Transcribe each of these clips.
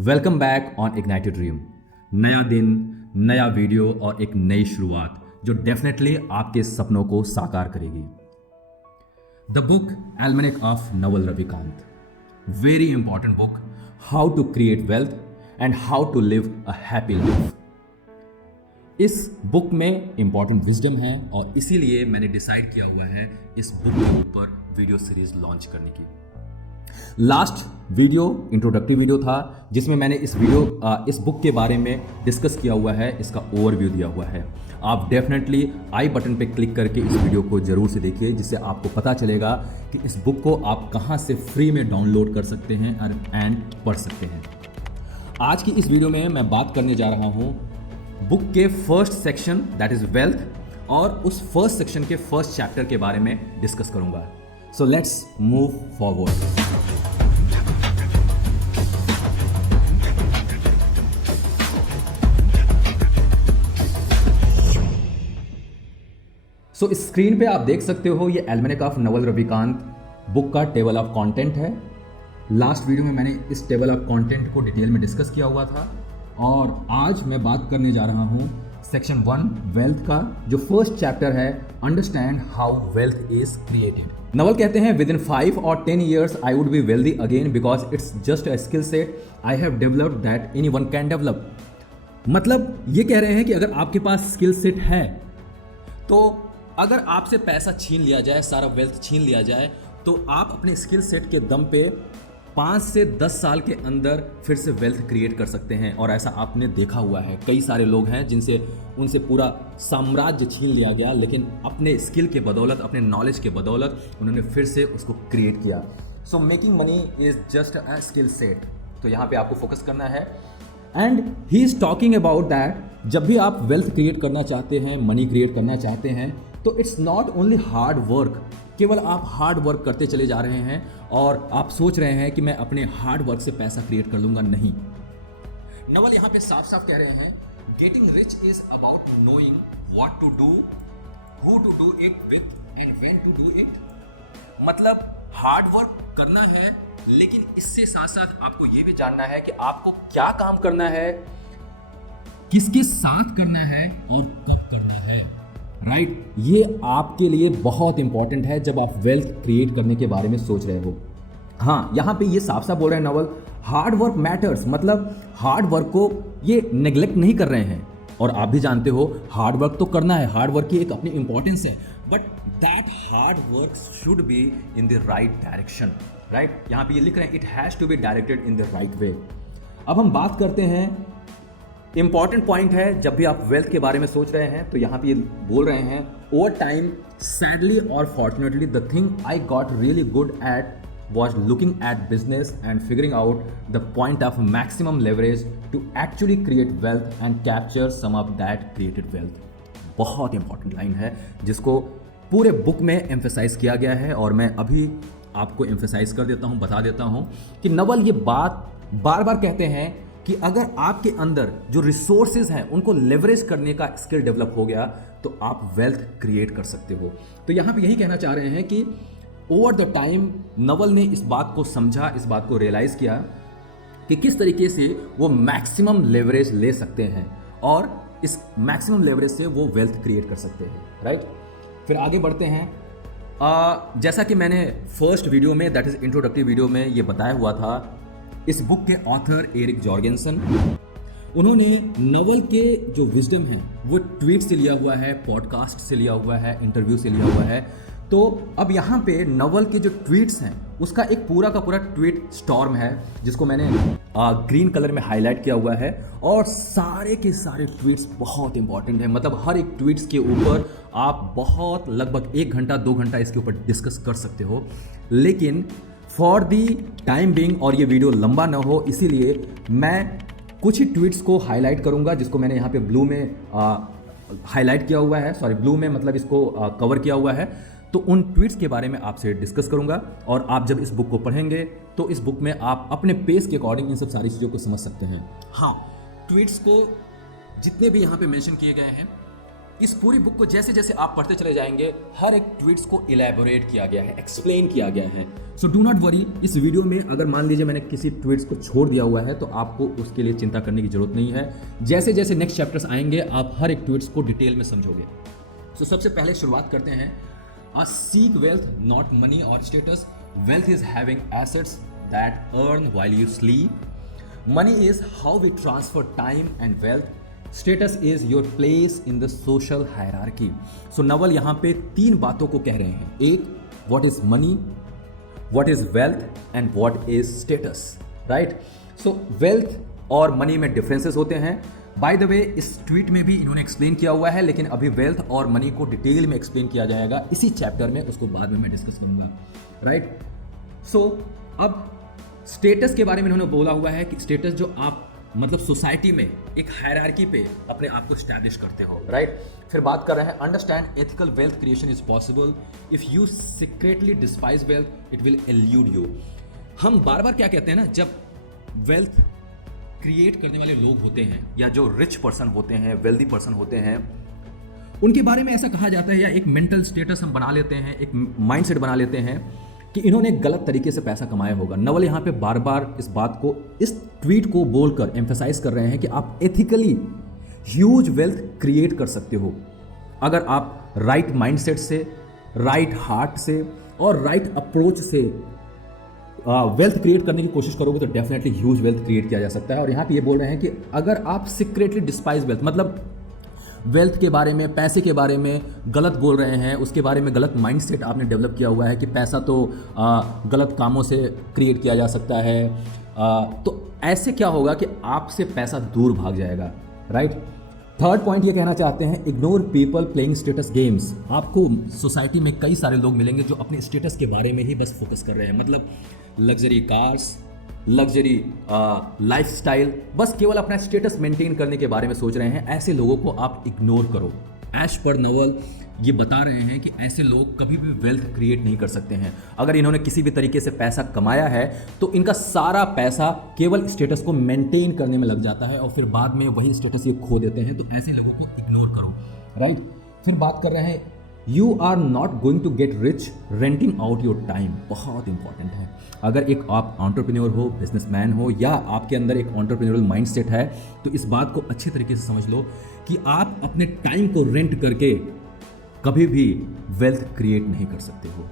Welcome back on ignited dream. नया दिन, नया वीडियो और एक नई शुरुआत जो डेफिनेटली आपके सपनों को साकार करेगी। The book almanack of Naval Ravikant, very important book, how to create wealth and how to live a happy life. इस बुक में इंपॉर्टेंट विजडम है और इसीलिए मैंने डिसाइड किया हुआ है इस बुक के ऊपर वीडियो सीरीज लॉन्च करने की। लास्ट वीडियो इंट्रोडक्टिव वीडियो था जिसमें मैंने इस बुक के बारे में डिस्कस किया हुआ है, इसका ओवरव्यू दिया हुआ है। आप डेफिनेटली आई बटन पे क्लिक करके इस वीडियो को जरूर से देखिए, जिससे आपको पता चलेगा कि इस बुक को आप कहां से फ्री में डाउनलोड कर सकते हैं एंड पढ़ सकते हैं। आज की इस वीडियो में मैं बात करने जा रहा हूं बुक के first section that is wealth, और उस फर्स्ट सेक्शन के फर्स्ट चैप्टर के बारे में डिस्कस करूंगा। So let's move forward. So इस स्क्रीन पे आप देख सकते हो ये almanack of Naval Ravikant book का टेबल ऑफ कंटेंट है। लास्ट वीडियो में मैंने इस टेबल ऑफ कंटेंट को डिटेल में डिस्कस किया हुआ था और आज मैं बात करने जा रहा हूँ सेक्शन 1 वेल्थ का, जो फर्स्ट चैप्टर है understand how wealth is created. Naval कहते हैं विद इन 5 और 10 years I would be wealthy again because it's just a skill set I have developed that anyone can develop. मतलब ये कह रहे हैं कि अगर आपके पास स्किल सेट है तो अगर आपसे पैसा छीन लिया जाए, सारा वेल्थ छीन लिया जाए, तो आप अपने स्किल सेट के दम पे 5 से 10 साल के अंदर फिर से वेल्थ क्रिएट कर सकते हैं। और ऐसा आपने देखा हुआ है, कई सारे लोग हैं उनसे पूरा साम्राज्य छीन लिया गया, लेकिन अपने स्किल के बदौलत, अपने नॉलेज के बदौलत उन्होंने फिर से उसको क्रिएट किया। So making money is just a skill set, तो यहाँ पे आपको फोकस करना है। And he is talking about that जब भी आप वेल्थ क्रिएट करना चाहते हैं, मनी क्रिएट करना चाहते हैं, तो it's not only hard work. केवल आप हार्ड वर्क करते चले जा रहे हैं और आप सोच रहे हैं कि मैं अपने हार्ड वर्क से पैसा क्रिएट कर लूंगा, नहीं। नवल यहाँ पे साफ साफ कह रहे हैं getting rich is about knowing what to do, who to do it with and when to do it. मतलब हार्ड वर्क करना है, लेकिन इससे साथ साथ आपको ये भी जानना है कि आपको क्या काम करना है, किसके साथ करना है और कब करना है। राइट, ये आपके लिए बहुत इंपॉर्टेंट है जब आप वेल्थ क्रिएट करने के बारे में सोच रहे हो। हाँ, यहाँ पे ये साफ साफ बोल रहे हैं नवल, हार्ड वर्क मैटर्स, मतलब हार्ड वर्क को ये नेग्लेक्ट नहीं कर रहे हैं। और आप भी जानते हो हार्ड वर्क तो करना है, हार्ड वर्क की एक अपनी इंपॉर्टेंस है, but that hard work should be in the right direction. Right, यहाँ पे ये लिख रहे हैं it has to be directed in the right way. अब हम बात करते हैं, इंपॉर्टेंट पॉइंट है जब भी आप वेल्थ के बारे में सोच रहे हैं, तो यहाँ पे ये बोल रहे हैं ओवर टाइम सैडली और fortunately the thing I got really good at was looking at business and figuring out the point of maximum leverage to actually create wealth and capture some of that created wealth। बहुत important line है जिसको पूरे book में emphasise किया गया है और मैं अभी आपको एम्फेसाइज कर देता हूँ, बता देता हूँ कि नवल ये बात बार बार कहते हैं कि अगर आपके अंदर जो रिसोर्सेज हैं उनको लेवरेज करने का स्किल डेवलप हो गया तो आप वेल्थ क्रिएट कर सकते हो। तो यहाँ पे यही कहना चाह रहे हैं कि ओवर द टाइम नवल ने इस बात को समझा, इस बात को रियलाइज किया कि किस तरीके से वो मैक्सिमम लेवरेज ले सकते हैं और इस मैक्सिमम लेवरेज से वो वेल्थ क्रिएट कर सकते हैं। राइट, फिर आगे बढ़ते हैं। जैसा कि मैंने फर्स्ट वीडियो में, दैट इज इंट्रोडक्टिव वीडियो में, ये बताया हुआ था, इस बुक के ऑथर एरिक जॉर्गेनसन, उन्होंने नवल के जो विजडम है वो ट्वीट से लिया हुआ है, पॉडकास्ट से लिया हुआ है, इंटरव्यू से लिया हुआ है। तो अब यहाँ पे नवल के जो ट्वीट्स हैं उसका एक पूरा का पूरा ट्वीट स्टॉर्म है जिसको मैंने ग्रीन कलर में हाईलाइट किया हुआ है, और सारे के सारे ट्वीट्स बहुत इंपॉर्टेंट हैं। मतलब हर एक ट्वीट्स के ऊपर आप बहुत लगभग 1 घंटा 2 घंटा इसके ऊपर डिस्कस कर सकते हो, लेकिन फॉर दी टाइम बिंग और ये वीडियो लंबा ना हो इसीलिए मैं कुछ ही ट्वीट्स को हाईलाइट करूंगा जिसको मैंने यहाँ पे ब्लू में हाईलाइट किया हुआ है, सॉरी ब्लू में मतलब इसको कवर किया हुआ है। तो उन ट्वीट्स के बारे में आपसे डिस्कस करूंगा और आप जब इस बुक को पढ़ेंगे तो इस बुक में आप अपने पेस के अकॉर्डिंग इन सब सारी चीज़ों को समझ सकते हैं। हाँ, ट्वीट्स को जितने भी यहाँ पे मेंशन किए गए हैं इस पूरी बुक को जैसे जैसे आप पढ़ते चले जाएंगे, हर एक ट्वीट्स को इलेबोरेट किया गया है, एक्सप्लेन किया गया है। सो डू नॉट वरी, इस वीडियो में अगर मान लीजिए मैंने किसी ट्वीट्स को छोड़ दिया हुआ है तो आपको उसके लिए चिंता करने की जरूरत नहीं है। जैसे जैसे नेक्स्ट चैप्टर्स आएंगे आप हर एक ट्वीट्स को डिटेल में समझोगे। सो सबसे पहले शुरुआत करते हैं। सीक वेल्थ नॉट मनी और status. Wealth is having assets that earn while you sleep. Money is how we transfer time and wealth. Status is your place in the social hierarchy. So Naval यहाँ पे 3 बातों को कह रहे हैं। एक, what is money, what is wealth and what is status, right. So wealth और money में डिफरेंसेस होते हैं। बाय द वे इस ट्वीट में भी इन्होंने एक्सप्लेन किया हुआ है, लेकिन अभी वेल्थ और मनी को डिटेल में एक्सप्लेन किया जाएगा इसी चैप्टर में, उसको बाद में मैं डिस्कस करूंगा, राइट। सो अब स्टेटस के बारे में इन्होंने बोला हुआ है कि स्टेटस जो आप मतलब सोसाइटी में एक हायरार्की पे अपने आप को स्टैब्लिश करते हो, राइट। फिर बात कर रहे हैं, understand ethical wealth creation is possible. If you secretly despise wealth it will allude you. हम बार बार क्या कहते हैं ना, जब वेल्थ क्रिएट करने वाले लोग होते हैं या जो रिच पर्सन होते हैं, वेल्दी पर्सन होते हैं, उनके बारे में ऐसा कहा जाता है या एक मेंटल स्टेटस हम बना लेते हैं, एक माइंडसेट बना लेते हैं कि इन्होंने गलत तरीके से पैसा कमाया होगा। नवल यहाँ पे बार बार इस बात को, इस ट्वीट को बोलकर एम्फेसाइज कर रहे हैं कि आप एथिकली ह्यूज वेल्थ क्रिएट कर सकते हो अगर आप राइट माइंडसेट से, राइट हार्ट से और राइट अप्रोच से वेल्थ क्रिएट करने की कोशिश करोगे तो डेफिनेटली ह्यूज वेल्थ क्रिएट किया जा सकता है। और यहाँ पे ये बोल रहे हैं कि अगर आप सीक्रेटली डिस्पाइज वेल्थ, मतलब वेल्थ के बारे में, पैसे के बारे में गलत बोल रहे हैं, उसके बारे में गलत माइंडसेट आपने डेवलप किया हुआ है कि पैसा तो गलत कामों से क्रिएट किया जा सकता है, तो ऐसे क्या होगा कि आपसे पैसा दूर भाग जाएगा, राइट। थर्ड पॉइंट ये कहना चाहते हैं, ignore people playing status games. आपको सोसाइटी में कई सारे लोग मिलेंगे जो अपने स्टेटस के बारे में ही बस फोकस कर रहे हैं, मतलब लग्जरी कार्स, लग्जरी लाइफस्टाइल, बस केवल अपना स्टेटस मेंटेन करने के बारे में सोच रहे हैं। ऐसे लोगों को आप इग्नोर करो। एज पर नवल ये बता रहे हैं कि ऐसे लोग कभी भी वेल्थ क्रिएट नहीं कर सकते हैं। अगर इन्होंने किसी भी तरीके से पैसा कमाया है तो इनका सारा पैसा केवल स्टेटस को मेंटेन करने में लग जाता है और फिर बाद में वही स्टेटस ये खो देते हैं। तो ऐसे लोगों को इग्नोर करो, राइट। फिर बात कर रहे हैं, you are not going to get rich renting out your time. बहुत इंपॉर्टेंट है। अगर एक आप एंटरप्रेन्योर हो, बिजनेसमैन हो या आपके अंदर एक एंटरप्रेन्योरल माइंडसेट है तो इस बात को अच्छे तरीके से समझ लो कि आप अपने टाइम को रेंट करके कभी भी वेल्थ क्रिएट नहीं कर सकते हो।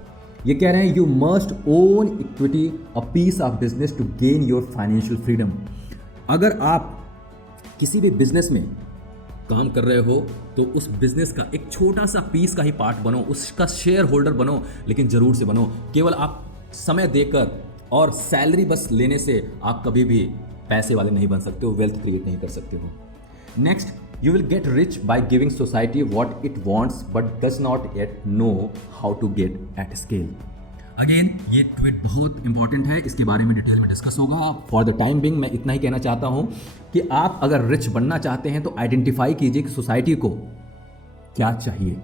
ये कह रहे हैं, you must own equity a piece of business to gain your financial freedom. अगर आप किसी भी बिजनेस में काम कर रहे हो तो उस बिजनेस का एक छोटा सा पीस का ही पार्ट बनो, उसका शेयर होल्डर बनो, लेकिन जरूर से बनो। केवल आप समय देकर और सैलरी बस लेने से आप कभी भी पैसे वाले नहीं बन सकते हो, वेल्थ क्रिएट नहीं कर सकते हो। Next, you will get rich by giving society what it wants but does not yet know how to get at scale. Again ये ट्वीट बहुत इंपॉर्टेंट है, इसके बारे में डिटेल में डिस्कस होगा। फॉर द टाइम बिंग मैं इतना ही कहना चाहता हूं कि आप अगर रिच बनना चाहते हैं तो आइडेंटिफाई कीजिए कि सोसाइटी को क्या चाहिए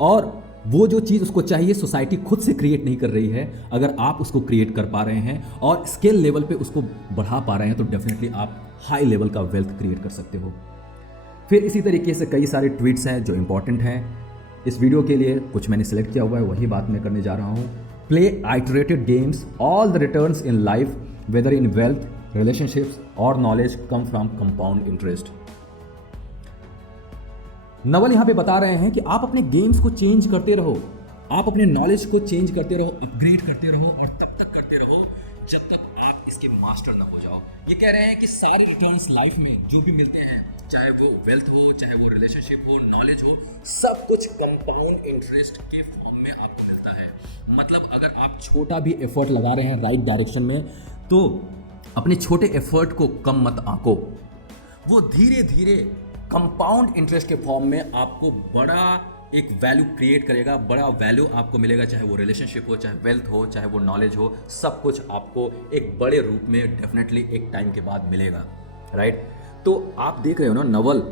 और वो जो चीज़ उसको चाहिए सोसाइटी खुद से क्रिएट नहीं कर रही है। अगर आप उसको क्रिएट कर पा रहे हैं और स्केल लेवल पे उसको बढ़ा पा रहे हैं तो डेफिनेटली आप हाई लेवल का वेल्थ क्रिएट कर सकते हो। फिर इसी तरीके से कई सारे ट्वीट्स हैं जो इंपॉर्टेंट हैं। इस वीडियो के लिए कुछ मैंने सेलेक्ट किया हुआ है, वही बात मैं करने जा रहा हूँ। Play iterated games, all the returns in life whether in wealth, relationships और knowledge come from compound interest. Naval यहाँ पे बता रहे हैं कि आप अपने गेम्स को चेंज करते रहो, आप अपने नॉलेज को चेंज करते रहो, अपग्रेड करते रहो और तब तक करते रहो जब तक आप इसके मास्टर ना हो जाओ। ये कह रहे हैं कि सारे रिटर्न्स लाइफ में जो भी मिलते हैं, चाहे वो वेल्थ हो, चाहे वो रिलेशनशिप हो, नॉलेज हो, सब कुछ कंपाउंड इंटरेस्ट के फॉर्म में आपको मिलता है। मतलब अगर आप छोटा भी एफर्ट लगा रहे हैं राइट डायरेक्शन में तो अपने छोटे एफर्ट को कम मत आंको, वो धीरे धीरे कंपाउंड इंटरेस्ट के फॉर्म में आपको बड़ा एक वैल्यू क्रिएट करेगा, बड़ा वैल्यू आपको मिलेगा, चाहे वो रिलेशनशिप हो, चाहे वेल्थ हो, चाहे वो नॉलेज हो, सब कुछ आपको एक बड़े रूप में डेफिनेटली एक टाइम के बाद मिलेगा, राइट। तो आप देख रहे हो ना, नवल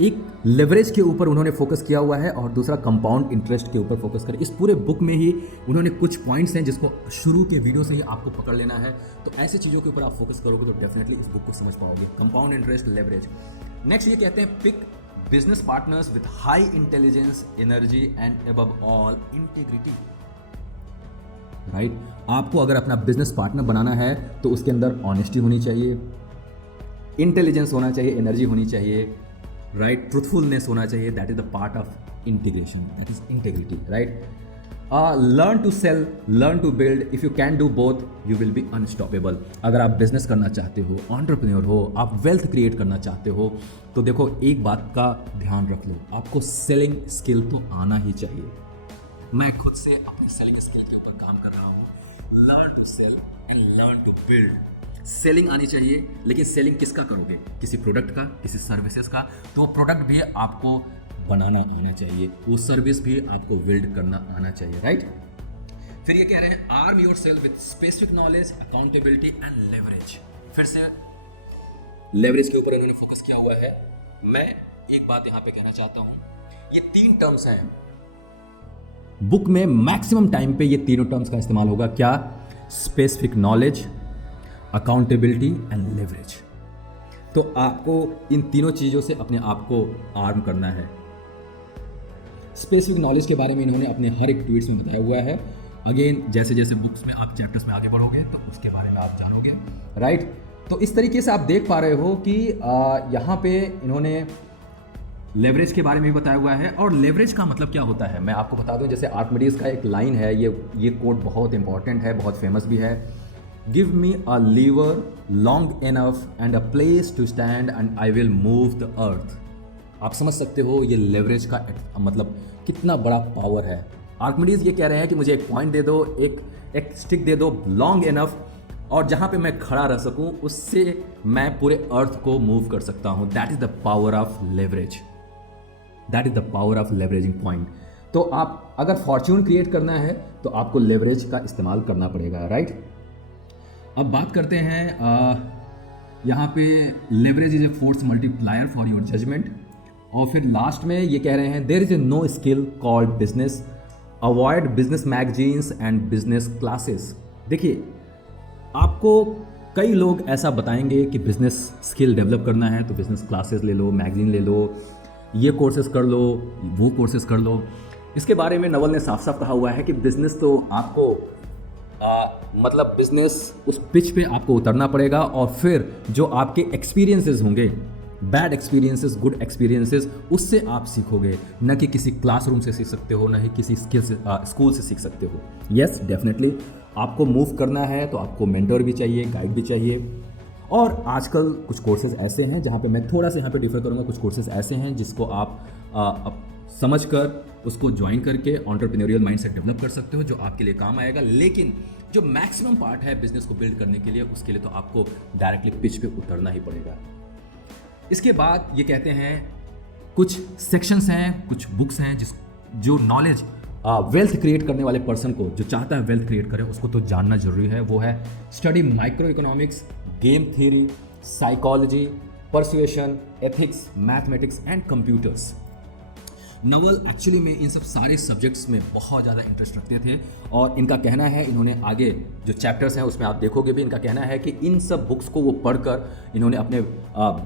एक लेवरेज के ऊपर उन्होंने फोकस किया हुआ है और दूसरा कंपाउंड इंटरेस्ट के ऊपर फोकस कर। इस पूरे बुक में ही उन्होंने कुछ पॉइंट्स हैं जिसको शुरू के वीडियो से ही आपको पकड़ लेना है। तो ऐसी चीज़ों के ऊपर आप फोकस करोगे तो डेफिनेटली इस बुक को समझ पाओगे। Compound interest, leverage. नेक्स्ट ये कहते हैं, pick business partners with high intelligence, energy and above all integrity. Right आपको अगर अपना बिजनेस पार्टनर बनाना है तो उसके अंदर ऑनेस्टी होनी चाहिए, इंटेलिजेंस होना चाहिए, एनर्जी होनी चाहिए, राइट, ट्रूथफुलनेस होना चाहिए. That is the part of integration, that is integrity. Right, learn to sell, learn to build. If you can do both you will be unstoppable. अगर आप बिजनेस करना चाहते हो, एंटरप्रेन्योर हो, आप वेल्थ क्रिएट करना चाहते हो, तो देखो एक बात का ध्यान रख लो, आपको सेलिंग स्किल तो आना ही चाहिए. मैं खुद से अपनी सेलिंग स्किल के ऊपर काम कर रहा हूँ. Learn to sell and learn to build. Selling आनी चाहिए, लेकिन सेलिंग किसका करोगे? किसी प्रोडक्ट का, किसी सर्विसेज का. तो वो प्रोडक्ट भी आपको बनाना आना चाहिए, वो सर्विस भी आपको बिल्ड करना आना चाहिए. राइट. फिर ये कह रहे हैं arm your self with specific knowledge, accountability and leverage. फिर से लेवरेज के ऊपर इन्होंने फोकस किया हुआ है. मैं एक बात यहाँ पे कहना चाहता हूँ, ये 3 टर्म्स हैं बुक में. मैक्सिमम टाइम पे ये तीनों टर्म्स का इस्तेमाल होगा. क्या? Specific knowledge, accountability and leverage. तो आपको इन तीनों चीज़ों से अपने आप को आर्म करना है. स्पेसिफिक नॉलेज के बारे में इन्होंने अपने हर एक ट्वीट्स में बताया हुआ है. अगेन जैसे जैसे बुक्स में आप चैप्टर्स में आगे बढ़ोगे तो उसके बारे में आप जानोगे. राइट. तो इस तरीके से आप देख पा रहे हो कि यहाँ पे इन्होंने लेवरेज के बारे में भी बताया हुआ है. और लेवरेज का मतलब क्या होता है मैं आपको बता दूं. जैसे आर्किमिडीज का एक लाइन है, ये कोट बहुत इंपॉर्टेंट है, बहुत फेमस भी है. Give me a lever long enough and a place to stand and I will move the earth. आप समझ सकते हो ये लेवरेज का मतलब कितना बड़ा पावर है. आर्किमिडीज ये कह रहे हैं कि मुझे एक पॉइंट दे दो, एक स्टिक दे दो लॉन्ग एनफ, और जहाँ पे मैं खड़ा रह सकूँ उससे मैं पूरे अर्थ को मूव कर सकता हूँ. That is the power of leverage. That is the power of leveraging point. तो आप अगर फॉर्च्यून क्रिएट करना है तो आपको लेवरेज का इस्तेमाल करना पड़ेगा. राइट. अब बात करते हैं यहाँ पे leverage is a force multiplier for your judgement. और फिर लास्ट में ये कह रहे हैं there is a no skill called business, avoid business magazines and business classes. देखिए आपको कई लोग ऐसा बताएंगे कि बिजनेस स्किल डेवलप करना है तो बिजनेस क्लासेस ले लो, मैगजीन ले लो, ये कोर्सेज कर लो, वो कोर्सेज कर लो. इसके बारे में नवल ने साफ साफ कहा हुआ है कि बिजनेस तो आपको मतलब बिजनेस उस पिच पे आपको उतरना पड़ेगा और फिर जो आपके एक्सपीरियंसेस होंगे, बैड एक्सपीरियंसेस, गुड एक्सपीरियंसेस, उससे आप सीखोगे. न कि किसी क्लासरूम से सीख सकते हो, न ही किसी स्कूल से सीख सकते हो. यस डेफिनेटली आपको मूव करना है तो आपको मेंटर भी चाहिए, गाइड भी चाहिए. और आजकल कुछ कोर्सेज ऐसे हैं जहाँ पे मैं थोड़ा सा यहाँ पे डिफर करूँगा. कुछ कोर्सेज ऐसे हैं जिसको आप समझ कर उसको ज्वाइन करके एंटरप्रेन्योरियल माइंडसेट डेवलप कर सकते हो जो आपके लिए काम आएगा. लेकिन जो मैक्सिमम पार्ट है बिजनेस को बिल्ड करने के लिए, उसके लिए तो आपको डायरेक्टली पिच पे उतरना ही पड़ेगा. इसके बाद ये कहते हैं कुछ सेक्शंस हैं, कुछ बुक्स हैं जो नॉलेज वेल्थ क्रिएट करने वाले पर्सन को, जो चाहता है वेल्थ क्रिएट करे, उसको तो जानना जरूरी है. वो है study micro economics, game theory, psychology, persuasion, ethics, mathematics and computers. Naval actually में इन सब सारे सब्जेक्ट्स में बहुत ज़्यादा इंटरेस्ट रखते थे और इनका कहना है, इन्होंने आगे जो चैप्टर्स हैं उसमें आप देखोगे भी, इनका कहना है कि इन सब बुक्स को वो पढ़कर इन्होंने अपने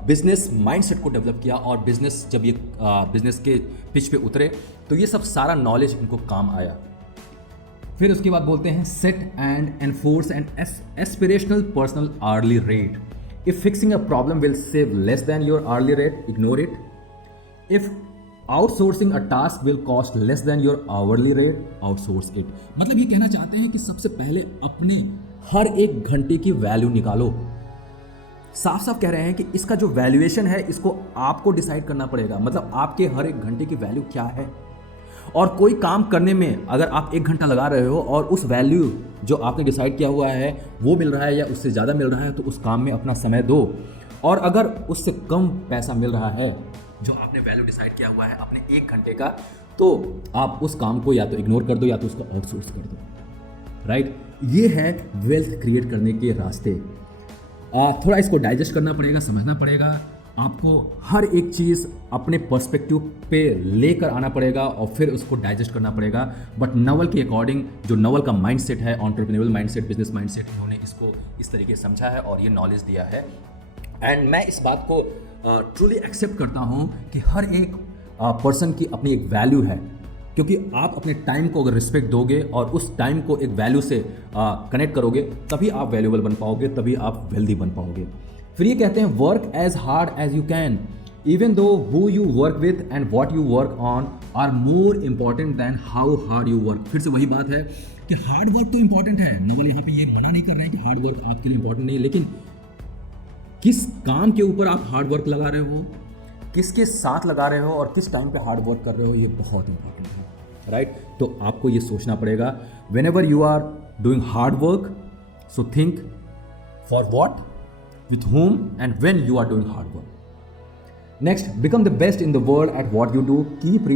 बिजनेस माइंडसेट को डेवलप किया और बिजनेस जब ये बिजनेस के पिच पे उतरे तो ये सब सारा नॉलेज इनको काम आया. फिर उसके बाद बोलते हैं set and enforce and aspirational personal hourly rate. If fixing a problem will save less than your hourly rate, ignore it. If outsourcing a task will cost less than your hourly rate, outsource it. मतलब ये कहना चाहते हैं कि सबसे पहले अपने हर एक घंटे की वैल्यू निकालो. साफ साफ कह रहे हैं कि इसका जो वैल्यूएशन है इसको आपको डिसाइड करना पड़ेगा. मतलब आपके हर एक घंटे की वैल्यू क्या है. और कोई काम करने में अगर आप 1 घंटा लगा रहे हो और उस वैल्यू जो आपने डिसाइड किया हुआ है वो मिल रहा है या उससे ज़्यादा मिल रहा है तो उस काम में अपना समय दो. और अगर उससे कम पैसा मिल रहा है जो आपने वैल्यू डिसाइड किया हुआ है अपने 1 घंटे का, तो आप उस काम को या तो इग्नोर कर दो या तो उसको आउटसोर्स कर दो. राइट. ये है वेल्थ क्रिएट करने के रास्ते. थोड़ा इसको डाइजेस्ट करना पड़ेगा, समझना पड़ेगा. आपको हर एक चीज़ अपने पर्सपेक्टिव पे लेकर आना पड़ेगा और फिर उसको डाइजेस्ट करना पड़ेगा. बट नवल के अकॉर्डिंग जो नवल का माइंडसेट है, एंटरप्रेन्योरियल माइंडसेट, बिजनेस माइंडसेट, इन्होंने इसको इस तरीके से समझा है और ये नॉलेज दिया है. एंड मैं इस बात को ट्रूली एक्सेप्ट करता हूँ कि हर एक पर्सन की अपनी एक वैल्यू है, क्योंकि आप अपने टाइम को अगर रिस्पेक्ट दोगे और उस टाइम को एक वैल्यू से कनेक्ट करोगे, तभी आप वैल्यूबल बन पाओगे, तभी आप वेल्दी बन पाओगे। फिर ये कहते हैं work as hard as you can even though who you work with and what you work on are more important than how hard you work. फिर से वही बात है कि हार्ड वर्क तो इंपॉर्टेंट है, नवल यहाँ पे ये मना नहीं कर रहे हैं कि हार्ड वर्क आपके लिए इंपॉर्टेंट नहीं, लेकिन किस काम के ऊपर आप हार्ड वर्क लगा रहे हो, किसके साथ लगा रहे हो और किस टाइम पे हार्ड वर्क कर रहे हो, ये बहुत इंपॉर्टेंट है, राइट। तो आपको ये सोचना पड़ेगा whenever you are doing hard work, so think for what, with whom and when you are doing hard work. Next, become the best in the world at what you do. Keep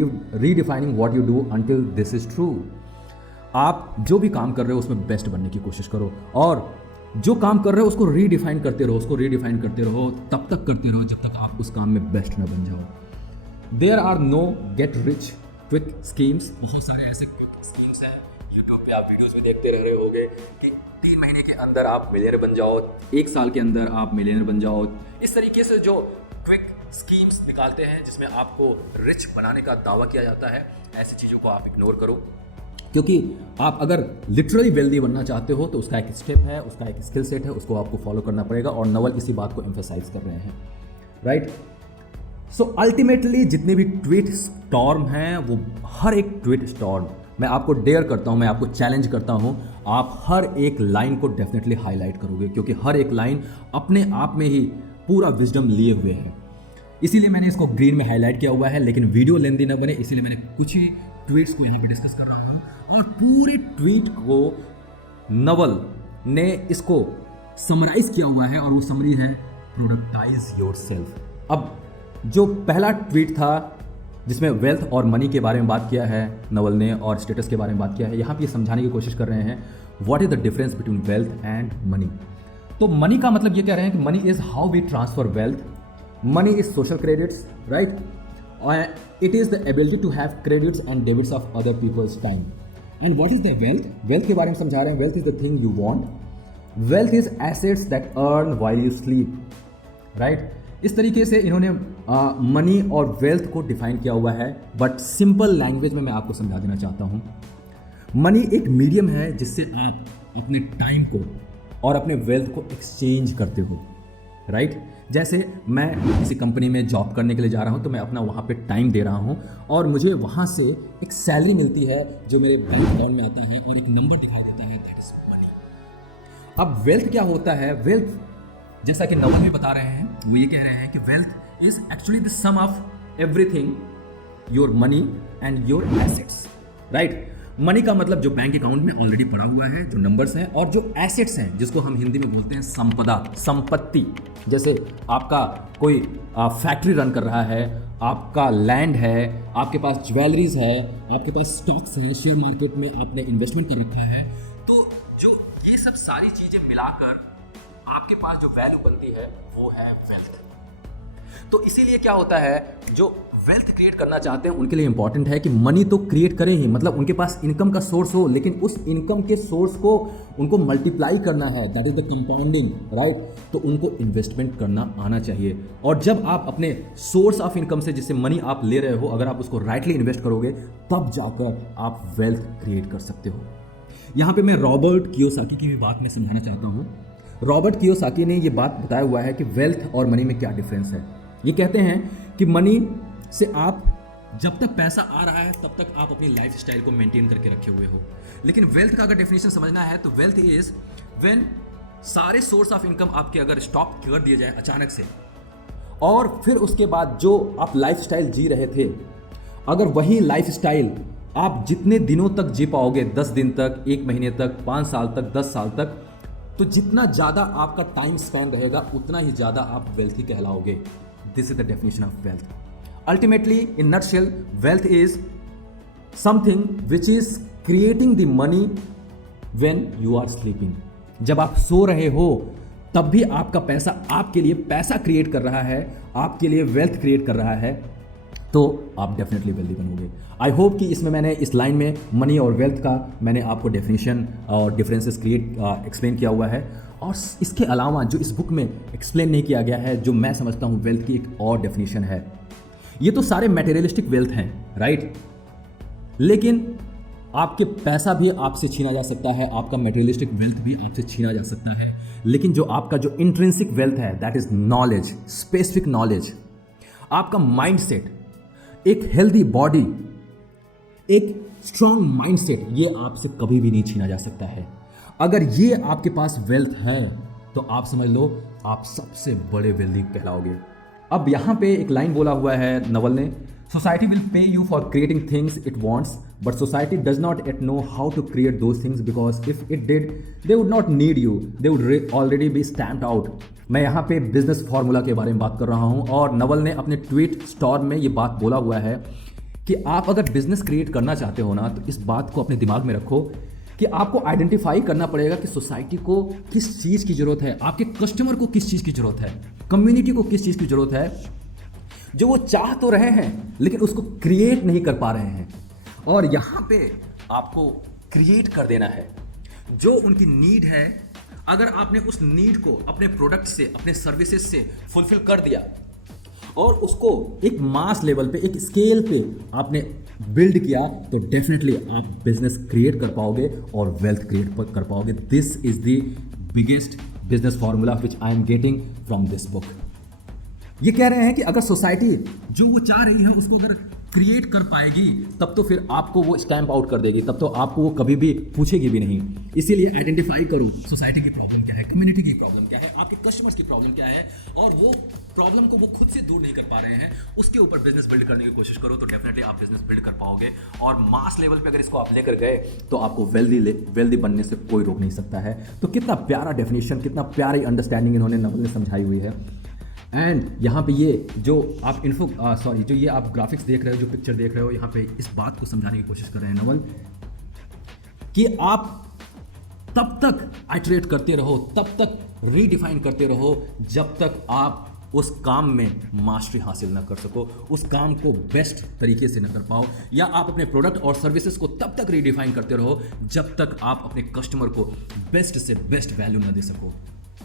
redefining what you do until this is true. आप जो भी काम कर रहे हो उसमें best बनने की कोशिश करो, और जो काम कर रहे हो उसको रीडिफाइन करते रहो, तब तक करते रहो जब तक आप उस काम में बेस्ट ना बन जाओ। There are no get rich quick schemes. बहुत सारे ऐसे क्विक स्कीम्स हैं, यूट्यूब पे आप वीडियोस में देखते रह रहे होगे कि 3 महीने के अंदर आप मिलियनर बन जाओ, 1 साल के अंदर आप मिलियनर बन जाओ। इस तरीके से जो क्विक स्कीम्स निकालते हैं जिसमें आपको रिच बनाने का दावा किया जाता है, ऐसी चीज़ों को आप इग्नोर करो, क्योंकि आप अगर लिटरली वेल्दी बनना चाहते हो तो उसका एक स्टेप है, उसका एक स्किल सेट है, उसको आपको फॉलो करना पड़ेगा, और नवल इसी बात को एम्फेसाइज कर रहे हैं, राइट। सो अल्टीमेटली जितने भी ट्वीट स्टॉर्म हैं, वो हर एक ट्वीट स्टॉर्म मैं आपको डेयर करता हूं, मैं आपको चैलेंज करता हूं, आप हर एक लाइन को डेफिनेटली हाईलाइट करोगे, क्योंकि हर एक लाइन अपने आप में ही पूरा विजडम लिए हुए है। इसीलिए मैंने इसको ग्रीन में हाईलाइट किया हुआ है, लेकिन वीडियो लेंदी ना बने इसीलिए मैंने कुछ ही ट्वीट्स को यहाँ पे डिस्कस कर रहा हूँ, और पूरे ट्वीट को नवल ने इसको समराइज किया हुआ है, और वो समरी है प्रोडक्टाइज योरसेल्फ। अब जो पहला ट्वीट था जिसमें वेल्थ और मनी के बारे में बात किया है नवल ने, और स्टेटस के बारे में बात किया है, यहाँ पे ये समझाने की कोशिश कर रहे हैं what is the difference between wealth and money. तो मनी का मतलब ये कह रहे हैं कि money is how we transfer wealth, money is social credits, right, it is the ability to have credits and debits of other people's time. And what is the wealth, wealth के बारे में समझा रहे हैं, wealth is the thing you want, wealth is assets that earn while you sleep, right. इस तरीके से इन्होंने मनी और वेल्थ को डिफाइन किया हुआ है, बट सिंपल लैंग्वेज में मैं आपको समझा देना चाहता हूँ। मनी एक मीडियम है जिससे आप अपने टाइम को और अपने वेल्थ को एक्सचेंज करते हो, राइट। जैसे मैं किसी कंपनी में जॉब करने के लिए जा रहा हूँ, तो मैं अपना वहाँ पे टाइम दे रहा हूँ, और मुझे वहाँ से एक सैलरी मिलती है जो मेरे बैंक अकाउंट में आता है और एक नंबर दिखाई देता है, दैट इज मनी। अब वेल्थ क्या होता है, वेल्थ जैसा कि नवल भी बता रहे हैं, वो ये कह रहे हैं कि wealth is actually the sum of everything, your money and your assets, right. Money का मतलब जो बैंक अकाउंट में ऑलरेडी पड़ा हुआ है, जो नंबर्स हैं, और जो एसेट्स हैं जिसको हम हिंदी में बोलते हैं संपदा, संपत्ति। जैसे आपका कोई फैक्ट्री रन कर रहा है, आपका लैंड है, आपके पास ज्वेलरीज है, आपके पास स्टॉक्स हैं, शेयर मार्केट में आपने इन्वेस्टमेंट कर रखा है, तो जो ये सब सारी चीज़ें मिलाकर आपके पास जो वैल्यू बनती है वो है वेल्थ। तो इसीलिए क्या होता है, जो वेल्थ क्रिएट करना चाहते हैं उनके लिए इंपॉर्टेंट है कि मनी तो क्रिएट करें ही, मतलब उनके पास इनकम का सोर्स हो, लेकिन उस इनकम के सोर्स को उनको मल्टीप्लाई करना है, that is the compounding, right. तो उनको इन्वेस्टमेंट करना आना चाहिए, और जब आप अपने सोर्स ऑफ इनकम से जिससे मनी आप ले रहे हो, अगर आप उसको राइटली इन्वेस्ट करोगे, तब जाकर आप वेल्थ क्रिएट कर सकते हो। यहाँ पे मैं रॉबर्ट कियोसाकी की भी बात में समझाना चाहता हूँ। रॉबर्ट कियोसाकी ने ये बात बताया हुआ है कि वेल्थ और मनी में क्या डिफरेंस है। ये कहते हैं कि मनी से आप जब तक पैसा आ रहा है तब तक आप अपनी लाइफ स्टाइल को मेंटेन करके रखे हुए हो, लेकिन वेल्थ का अगर डेफिनेशन समझना है तो वेल्थ इज व्हेन सारे सोर्स ऑफ इनकम आपके अगर स्टॉप कर दिए जाए अचानक से, और फिर उसके बाद जो आप लाइफ स्टाइल जी रहे थे, अगर वही लाइफ स्टाइल आप जितने दिनों तक जी पाओगे, 10 दिन तक, 1 महीने तक, 5 साल तक, 10 साल तक, तो जितना ज़्यादा आपका टाइम स्पैन रहेगा उतना ही ज़्यादा आप वेल्थी कहलाओगे। This is the definition of wealth. Ultimately in nutshell, wealth is something which is creating the money when you are sleeping. जब आप सो रहे हो तब भी आपका पैसा आपके लिए पैसा क्रिएट कर रहा है, आपके लिए वेल्थ क्रिएट कर रहा है, तो आप डेफिनेटली वेल्दी बनोगे। आई होप कि इसमें मैंने इस लाइन में मनी और वेल्थ का मैंने आपको डेफिनेशन और डिफरेंसेस एक्सप्लेन किया हुआ है, और इसके अलावा जो इस बुक में एक्सप्लेन नहीं किया गया है, जो मैं समझता हूँ वेल्थ की एक और डेफिनेशन है, ये तो सारे मटेरियलिस्टिक वेल्थ हैं, राइट। लेकिन आपके पैसा भी आपसे छीना जा सकता है, आपका मटेरियलिस्टिक वेल्थ भी आपसे छीना जा सकता है, लेकिन जो आपका जो इंट्रिंसिक वेल्थ है, that is knowledge, specific knowledge, आपका माइंडसेट, एक हेल्दी बॉडी, एक स्ट्रांग माइंडसेट, ये आपसे कभी भी नहीं छीना जा सकता है। अगर ये आपके पास वेल्थ है तो आप समझ लो आप सबसे बड़े वेल्दी कहलाओगे। अब यहाँ पे एक लाइन बोला हुआ है नवल ने, society will pay you for creating things it wants but society does not yet know how to create those things because if it did they would not need you, they would already be stamped out. मैं यहाँ पे business formula के बारे में बात कर रहा हूँ और नवल ने अपने ट्वीट स्टॉर्म में ये बात बोला हुआ है कि आप अगर बिजनेस क्रिएट करना चाहते हो ना, तो इस बात को अपने दिमाग में रखो कि आपको आइडेंटिफाई करना पड़ेगा कि सोसाइटी को किस चीज़ की ज़रूरत है, आपके कस्टमर को किस चीज़ की ज़रूरत है, कम्युनिटी को किस चीज़ की ज़रूरत है, जो वो चाह तो रहे हैं लेकिन उसको क्रिएट नहीं कर पा रहे हैं। और यहाँ पे आपको क्रिएट कर देना है जो उनकी नीड है। अगर आपने उस नीड को अपने प्रोडक्ट से, अपने सर्विसेज से फुलफिल कर दिया और उसको एक मास लेवल पे, एक स्केल पे आपने बिल्ड किया, तो डेफिनेटली आप बिजनेस क्रिएट कर पाओगे और वेल्थ क्रिएट कर पाओगे। This is the biggest business formula which I am getting from this book. ये कह रहे हैं कि अगर सोसाइटी जो वो चाह रही है उसको अगर क्रिएट कर पाएगी, तब तो फिर आपको वो स्टैम्प आउट कर देगी, तब तो आपको वो कभी भी पूछेगी भी नहीं। इसीलिए आइडेंटिफाई करो सोसाइटी की प्रॉब्लम क्या है, कम्युनिटी की प्रॉब्लम क्या है, आपके कस्टमर्स की प्रॉब्लम क्या है, और वो प्रॉब्लम को वो खुद से दूर नहीं कर पा रहे हैं, उसके ऊपर बिजनेस बिल्ड करने की कोशिश करो, तो डेफिनेटली आप बिजनेस बिल्ड कर पाओगे। और मास लेवल पे अगर इसको आप लेकर गए तो आपको वेल्दी बनने से कोई रोक नहीं सकता है। तो कितना प्यारा डेफिनेशन, कितना प्यारी अंडरस्टैंडिंग इन्होंने नवल ने समझाई हुई है। एंड यहाँ पे ये जो आप जो ये आप ग्राफिक्स देख रहे हो, जो पिक्चर देख रहे हो, यहाँ पे इस बात को समझाने की कोशिश कर रहे हैं नवल कि आप तब तक आइटरेट करते रहो, तब तक रीडिफाइन करते रहो जब तक आप उस काम में मास्टरी हासिल ना कर सको, उस काम को बेस्ट तरीके से ना कर पाओ, या आप अपने प्रोडक्ट और सर्विसेज को तब तक रीडिफाइन करते रहो जब तक आप अपने कस्टमर को बेस्ट से बेस्ट वैल्यू ना दे सको,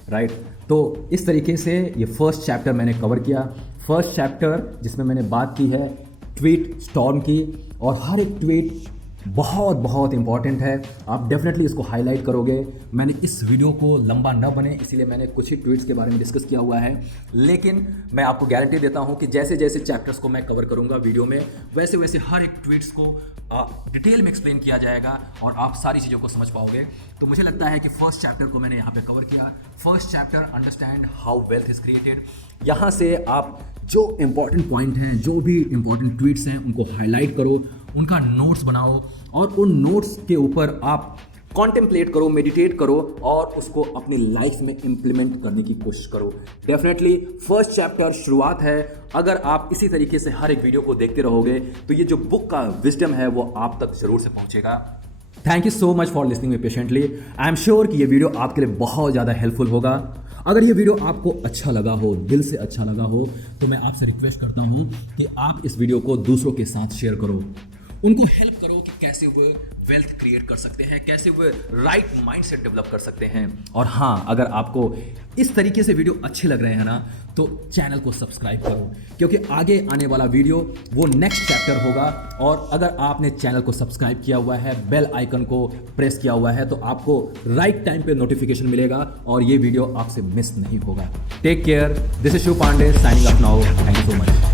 राइट। तो इस तरीके से ये फर्स्ट चैप्टर मैंने कवर किया। फर्स्ट चैप्टर जिसमें मैंने बात की है ट्वीट स्टॉर्म की, और हर एक ट्वीट बहुत बहुत इंपॉर्टेंट है, आप डेफिनेटली इसको हाईलाइट करोगे। मैंने इस वीडियो को लंबा न बने इसीलिए मैंने कुछ ही ट्वीट्स के बारे में डिस्कस किया हुआ है, लेकिन मैं आपको गारंटी देता हूं कि जैसे जैसे चैप्टर्स को मैं कवर करूंगा वीडियो में, वैसे वैसे हर एक ट्वीट्स को डिटेल में एक्सप्लेन किया जाएगा और आप सारी चीज़ों को समझ पाओगे। तो मुझे लगता है कि फर्स्ट चैप्टर को मैंने यहाँ पे कवर किया। First chapter understand how wealth is created, यहाँ से आप जो इंपॉर्टेंट पॉइंट हैं, जो भी इंपॉर्टेंट ट्वीट्स हैं, उनको हाईलाइट करो, उनका नोट्स बनाओ और उन नोट्स के ऊपर आप कॉन्टेम्पलेट करो, मेडिटेट करो और उसको अपनी लाइफ में इम्प्लीमेंट करने की कोशिश करो। डेफिनेटली फर्स्ट चैप्टर शुरुआत है। अगर आप इसी तरीके से हर एक वीडियो को देखते रहोगे तो ये जो बुक का विजडम है वो आप तक जरूर से पहुंचेगा। Thank you so much for listening me patiently. I am sure कि ये वीडियो आपके लिए बहुत ज़्यादा हेल्पफुल होगा। अगर ये वीडियो आपको अच्छा लगा हो, दिल से अच्छा लगा हो, तो मैं आपसे रिक्वेस्ट करता हूँ कि आप इस वीडियो को दूसरों के साथ शेयर करो, उनको हेल्प करो कि कैसे वो वेल्थ क्रिएट कर सकते हैं, कैसे वो राइट माइंडसेट डेवलप कर सकते हैं। और हाँ, अगर आपको इस तरीके से वीडियो अच्छे लग रहे हैं ना, तो चैनल को सब्सक्राइब करो, क्योंकि आगे आने वाला वीडियो वो नेक्स्ट चैप्टर होगा। और अगर आपने चैनल को सब्सक्राइब किया हुआ है, बेल आइकन को प्रेस किया हुआ है, तो आपको राइट टाइम पे नोटिफिकेशन मिलेगा और ये वीडियो आपसे मिस नहीं होगा। Take care, this is Shiv Pandey signing off now. Thank you so much.